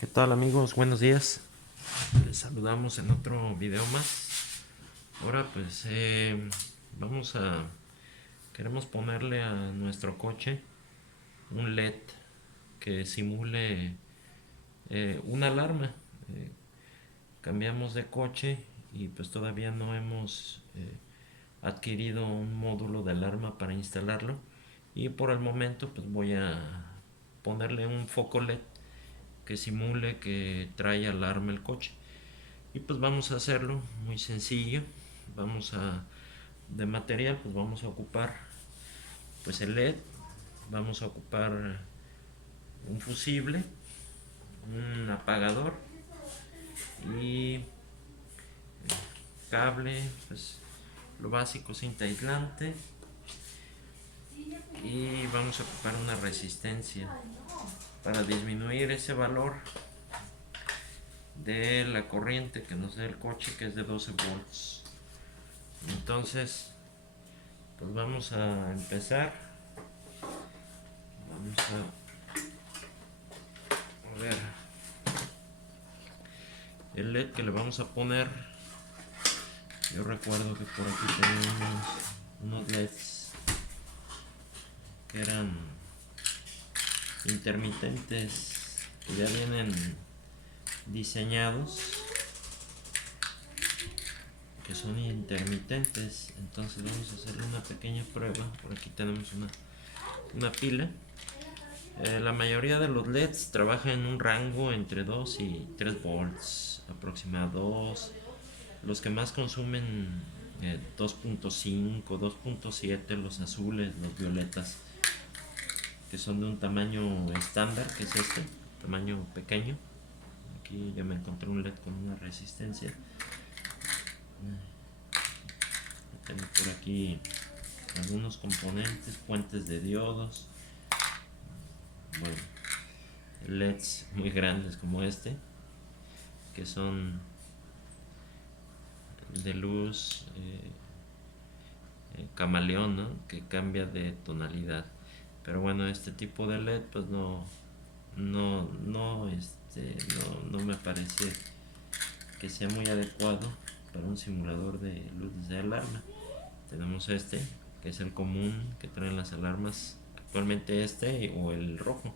¿Qué tal amigos? Buenos días. Les saludamos en otro video más. Ahora pues vamos a... Queremos ponerle a nuestro coche un LED que simule una alarma. Eh, Cambiamos de coche y pues todavía no hemos adquirido un módulo de alarma para instalarlo. Y por el momento pues voy a ponerle un foco LED que simule que trae alarma el coche. Y pues vamos a hacerlo muy sencillo. Vamos a, de material, pues vamos a ocupar pues el LED, vamos a ocupar un fusible, un apagador y cable, pues lo básico, cinta aislante, y vamos a ocupar una resistencia para disminuir ese valor de la corriente que nos da el coche, que es de 12 volts. Entonces pues vamos a empezar. Vamos a ver el LED que le vamos a poner. Yo recuerdo que por aquí teníamos unos LEDs que eran intermitentes, que ya vienen diseñados, que son intermitentes. Entonces vamos a hacerle una pequeña prueba. Por aquí tenemos una pila. La mayoría de los LEDs trabajan en un rango entre 2 y 3 volts aproximados. Los que más consumen 2.5, 2.7, los azules, los violetas, que son de un tamaño estándar, que es este, tamaño pequeño. Aquí ya me encontré un LED con una resistencia. Tengo por aquí algunos componentes, puentes de diodos, bueno, LEDs muy grandes como este, que son de luz camaleón, ¿no? Que cambia de tonalidad. Pero bueno, este tipo de LED pues no me parece que sea muy adecuado para un simulador de luces de alarma. Tenemos este, que es el común que traen las alarmas actualmente, este o el rojo.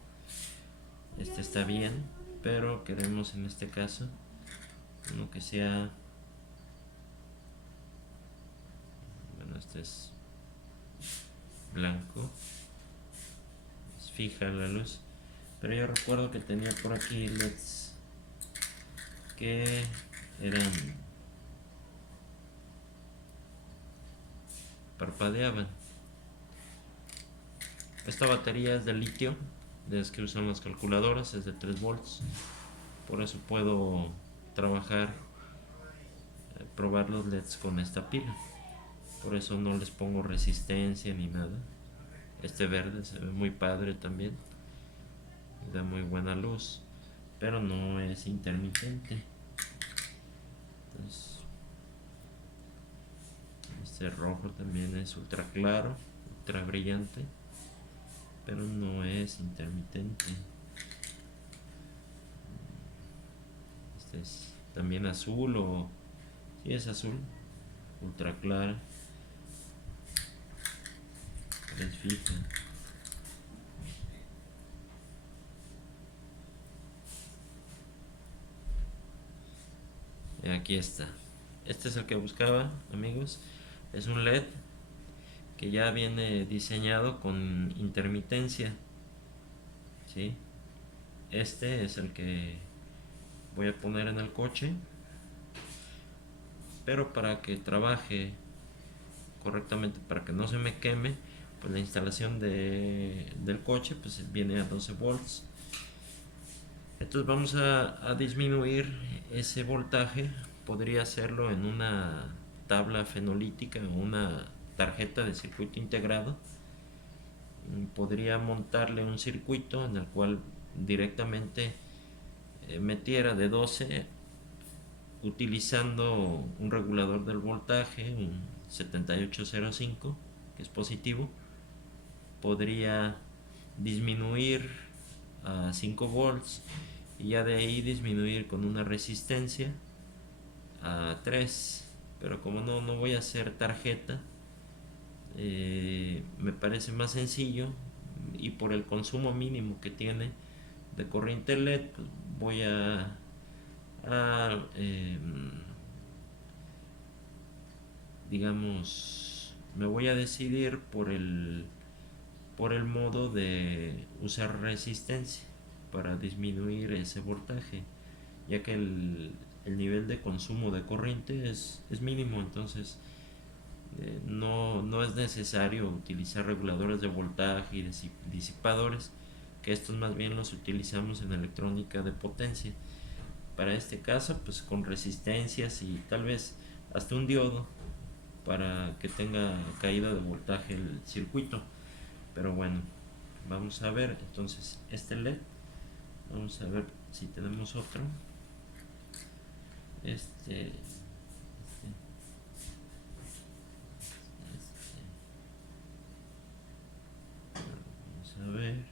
Este está bien, pero queremos en este caso uno que sea, bueno, este es blanco, es fija la luz. Pero yo recuerdo que tenía por aquí LEDs que eran, parpadeaban. Esta batería es de litio, de las que usan las calculadoras, es de 3 volts. Por eso puedo trabajar, probar los LEDs con esta pila. Por eso no les pongo resistencia ni nada. Este verde se ve muy padre también, da muy buena luz, pero no es intermitente. Entonces, este rojo también es ultra claro, ultra brillante, pero no es intermitente. Este es también azul, o si sí, es azul, ultra clara, es fija. Y aquí está. Este es el que buscaba, amigos. Es un LED que ya viene diseñado con intermitencia, ¿sí? Este es el que voy a poner en el coche, pero para que trabaje correctamente, para que no se me queme, pues la instalación del coche pues viene a 12 volts. Entonces vamos a disminuir ese voltaje. Podría hacerlo en una tabla fenolítica o una tarjeta de circuito integrado. Podría montarle un circuito en el cual directamente metiera de 12, utilizando un regulador del voltaje, un 7805, que es positivo. Podría disminuir a 5 volts y ya de ahí disminuir con una resistencia a 3. Pero como no voy a hacer tarjeta, me parece más sencillo, y por el consumo mínimo que tiene de corriente LED, pues voy a digamos, me voy a decidir por el modo de usar resistencia para disminuir ese voltaje, ya que el nivel de consumo de corriente es mínimo. Entonces no es necesario utilizar reguladores de voltaje y disipadores, que estos más bien los utilizamos en electrónica de potencia. Para este caso, pues con resistencias y tal vez hasta un diodo para que tenga caída de voltaje el circuito. Pero bueno, vamos a ver entonces este LED. Vamos a ver si tenemos otro. Este, vamos a ver.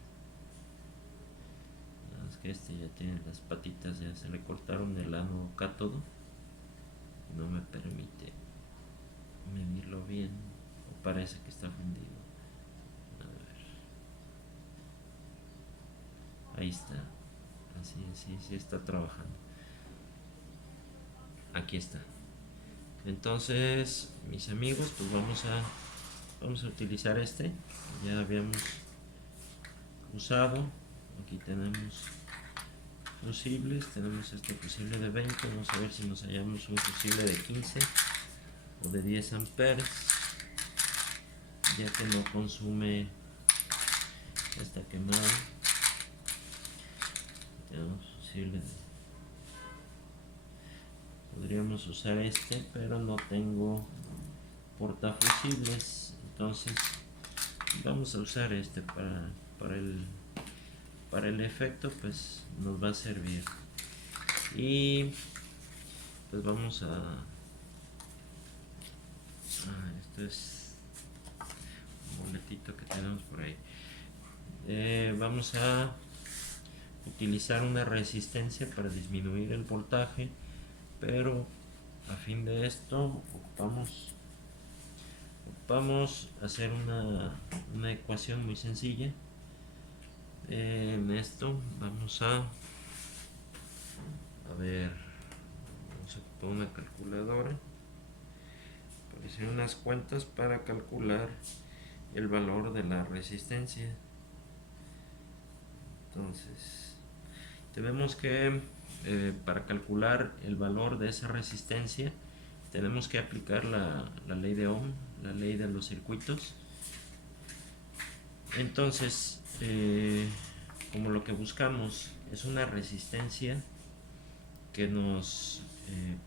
Es que este ya tiene las patitas, ya se le cortaron el ánodo cátodo. No me permite medirlo bien, o parece que está fundido. A ver, ahí está. Así está trabajando. Aquí está. Entonces, mis amigos, pues vamos a utilizar este. Ya habíamos usado. Aquí tenemos fusibles. Tenemos este fusible de 20. Vamos a ver si nos hallamos un fusible de 15 o de 10 amperes, ya que no consume esta quemada. Tenemos fusible de... Podríamos usar este, pero no tengo portafusibles, entonces vamos a usar este para el efecto, pues nos va a servir. Y pues vamos esto es un boletito que tenemos por ahí. Vamos a utilizar una resistencia para disminuir el voltaje, pero a fin de esto ocupamos hacer una ecuación muy sencilla. En esto vamos a ver, vamos a ocupar una calculadora para hacer unas cuentas para calcular el valor de la resistencia. Entonces tenemos que para calcular el valor de esa resistencia tenemos que aplicar la ley de Ohm, la ley de los circuitos. Entonces como lo que buscamos es una resistencia que nos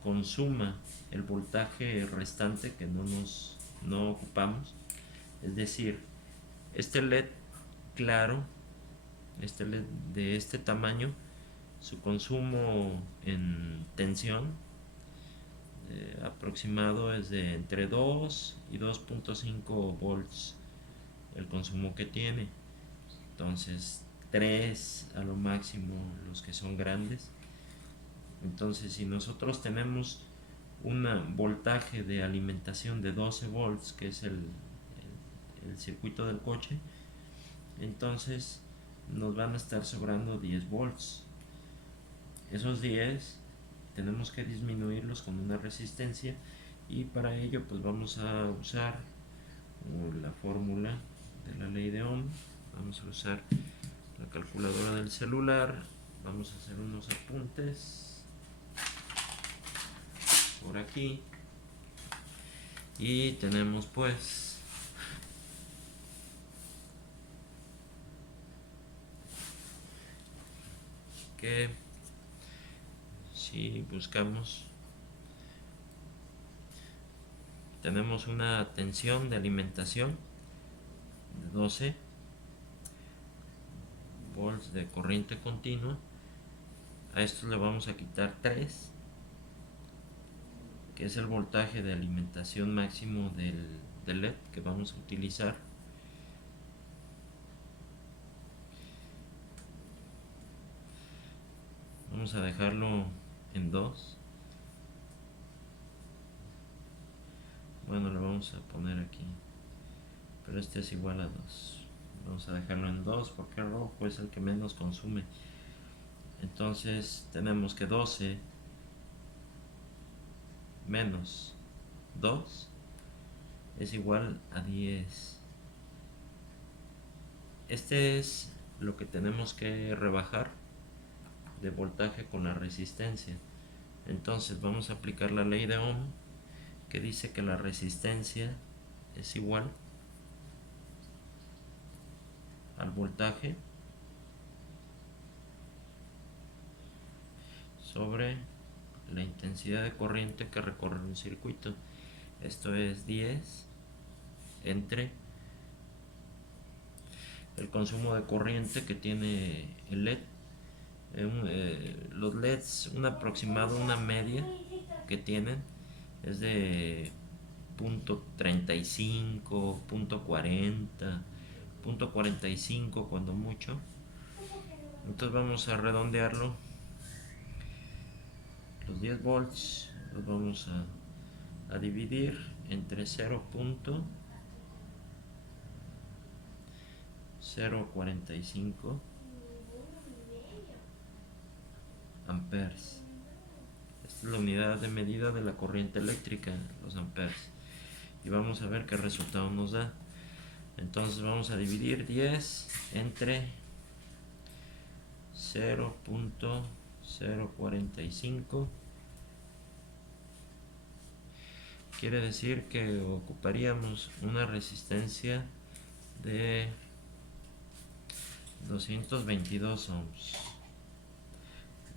consuma el voltaje restante que no ocupamos, es decir, este LED claro, este LED de este tamaño, su consumo en tensión aproximado es de entre 2 y 2.5 volts el consumo que tiene. Entonces 3 a lo máximo los que son grandes. Entonces si nosotros tenemos un voltaje de alimentación de 12 volts, que es el circuito del coche, entonces nos van a estar sobrando 10 volts. Esos 10 tenemos que disminuirlos con una resistencia, y para ello pues vamos a usar la fórmula de la ley de Ohm. Vamos a usar la calculadora del celular. Vamos a hacer unos apuntes por aquí, y tenemos pues que si buscamos, tenemos una tensión de alimentación de 12 volts de corriente continua. A esto le vamos a quitar 3, que es el voltaje de alimentación máximo del LED que vamos a utilizar. vamos a dejarlo en 2. Bueno, lo vamos a poner aquí, pero este es igual a 2. Vamos a dejarlo en 2 porque el rojo es el que menos consume. Entonces tenemos que 12 menos 2 es igual a 10. Este es lo que tenemos que rebajar de voltaje con la resistencia. Entonces vamos a aplicar la ley de Ohm, que dice que la resistencia es igual al voltaje sobre la intensidad de corriente que recorre un circuito. Esto es 10 entre el consumo de corriente que tiene el LED. Los LEDs, un aproximado, una media que tienen es de .35, .40, .45 cuando mucho. Entonces vamos a redondearlo. Los 10 volts los vamos a dividir entre 0.045 amperes. Esta es la unidad de medida de la corriente eléctrica, los amperes. Y vamos a ver qué resultado nos da. Entonces vamos a dividir 10 entre 0.045. Quiere decir que ocuparíamos una resistencia de 222 ohms.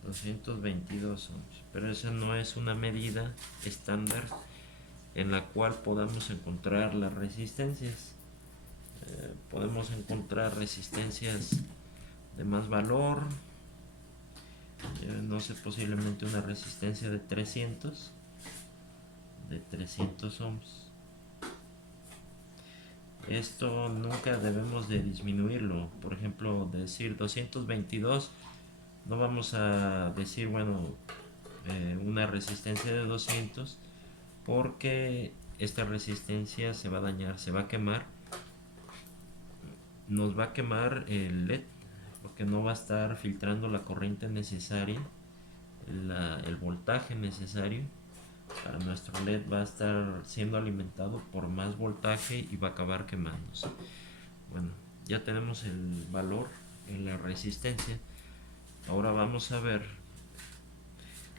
222 ohms. Pero esa no es una medida estándar en la cual podamos encontrar las resistencias. Podemos encontrar resistencias de más valor, no sé, posiblemente una resistencia de 300 ohms. Esto nunca debemos de disminuirlo. Por ejemplo, decir 222, no vamos a decir, bueno, una resistencia de 200, porque esta resistencia se va a dañar, se va a quemar, nos va a quemar el LED, porque no va a estar filtrando la corriente necesaria, el voltaje necesario para nuestro LED. Va a estar siendo alimentado por más voltaje y va a acabar quemándose. Bueno, ya tenemos el valor en la resistencia. Ahora vamos a ver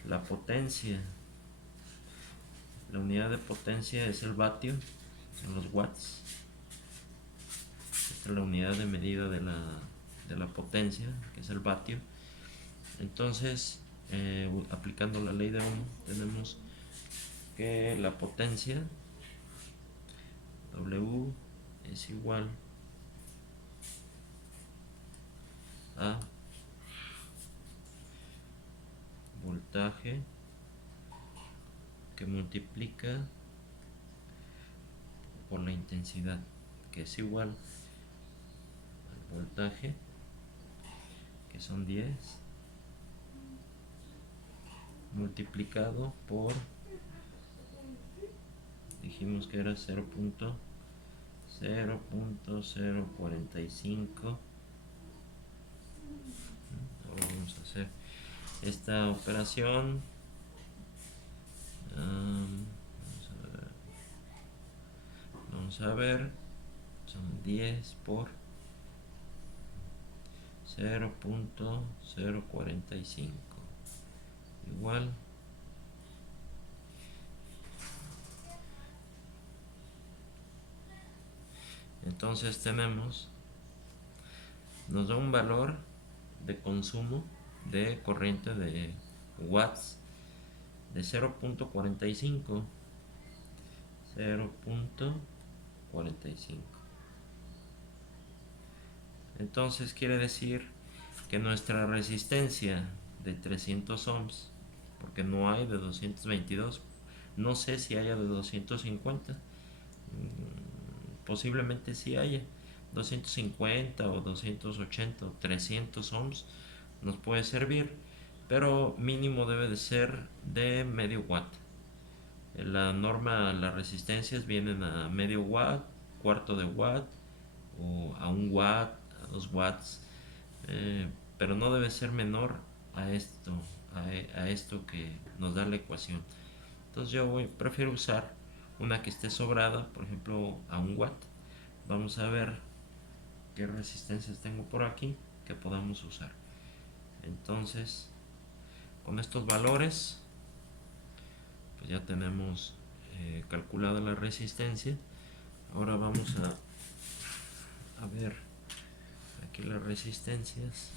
la potencia. La unidad de potencia es el vatio, son los watts. Esta es la unidad de medida de la potencia, que es el vatio. Entonces, aplicando la ley de Ohm, tenemos que la potencia W es igual a voltaje que multiplica por la intensidad, que es igual al voltaje, que son 10, multiplicado por, dijimos que era 0.045. Ahora vamos a hacer esta operación. Vamos a ver, son 10 por 0.045 igual entonces nos da un valor de consumo de corriente de watts de 0.45. Entonces quiere decir que nuestra resistencia de 300 ohms, porque no hay de 222, no sé si haya de 250, posiblemente sí haya 250 o 280 o 300 ohms, nos puede servir pero mínimo debe de ser de medio watt. En la norma, las resistencias vienen a medio watt, cuarto de watt, o a 1 watt, a 2 watts, pero no debe ser menor a esto, a esto que nos da la ecuación. Entonces prefiero usar una que esté sobrada, por ejemplo a 1 watt. Vamos a ver qué resistencias tengo por aquí que podamos usar. Entonces, con estos valores pues ya tenemos calculada la resistencia. Ahora vamos a ver aquí las resistencias.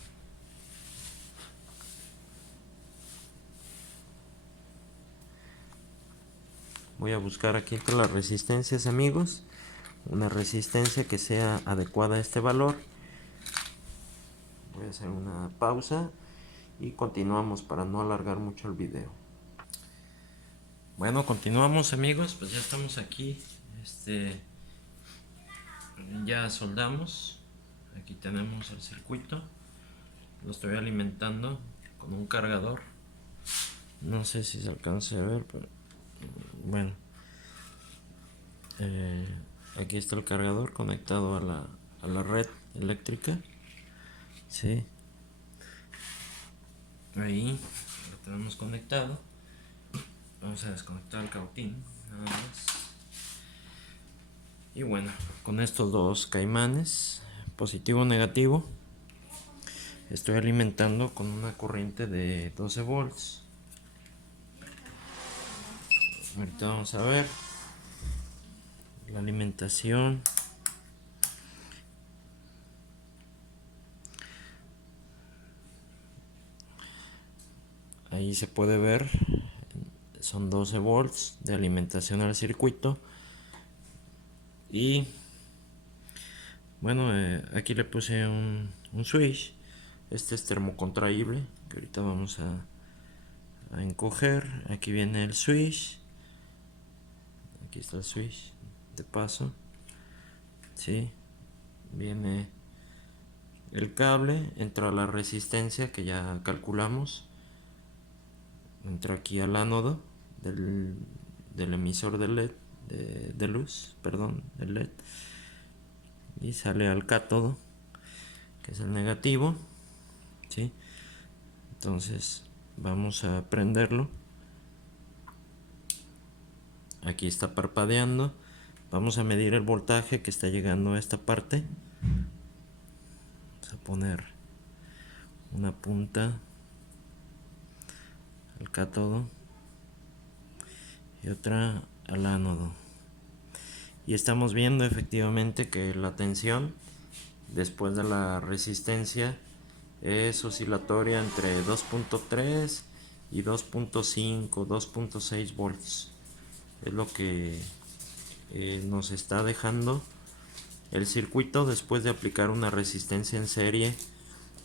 Voy a buscar aquí entre las resistencias, amigos, una resistencia que sea adecuada a este valor. Voy a hacer una pausa y continuamos para no alargar mucho el video. Bueno, continuamos, amigos, pues ya estamos aquí. Ya soldamos. Aquí tenemos el circuito. Lo estoy alimentando con un cargador. No sé si se alcanza a ver, pero bueno. Aquí está el cargador conectado a la red eléctrica. Sí. Ahí lo tenemos conectado. Vamos a desconectar el cautín, nada más. Y bueno, con estos dos caimanes, positivo o negativo, estoy alimentando con una corriente de 12 volts. Ahorita vamos a ver la alimentación. Ahí se puede ver, son 12 volts de alimentación al circuito. Y bueno, aquí le puse un switch. Este es termocontraíble, que ahorita vamos a encoger. Aquí viene el switch. Aquí está el switch de paso. Sí, viene el cable, entra la resistencia que ya calculamos. Entra aquí al ánodo del emisor de LED, de luz, perdón, del LED. Y sale al cátodo, que es el negativo. ¿Sí? Entonces vamos a prenderlo. Aquí está parpadeando. Vamos a medir el voltaje que está llegando a esta parte. Vamos a poner una punta al cátodo y otra al ánodo. Y estamos viendo efectivamente que la tensión después de la resistencia es oscilatoria entre 2.3 y 2.5, 2.6 volts. Es lo que nos está dejando el circuito después de aplicar una resistencia en serie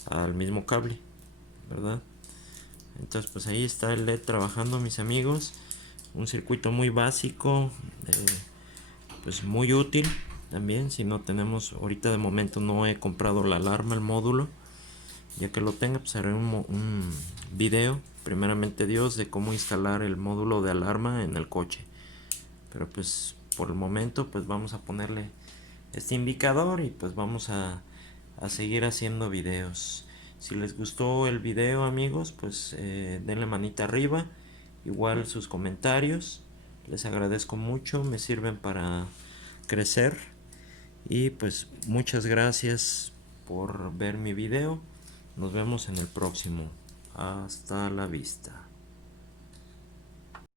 al mismo cable, ¿verdad? Entonces pues ahí está el LED trabajando, mis amigos. Un circuito muy básico, pues muy útil también. Si no tenemos, ahorita de momento no he comprado la alarma, el módulo. Ya que lo tenga, pues haré un video, primeramente Dios, de cómo instalar el módulo de alarma en el coche. Pero pues por el momento pues vamos a ponerle este indicador y pues vamos a seguir haciendo videos. Si les gustó el video, amigos, pues denle manita arriba. Igual sus comentarios, les agradezco mucho, me sirven para crecer. Y pues muchas gracias por ver mi video. Nos vemos en el próximo. Hasta la vista.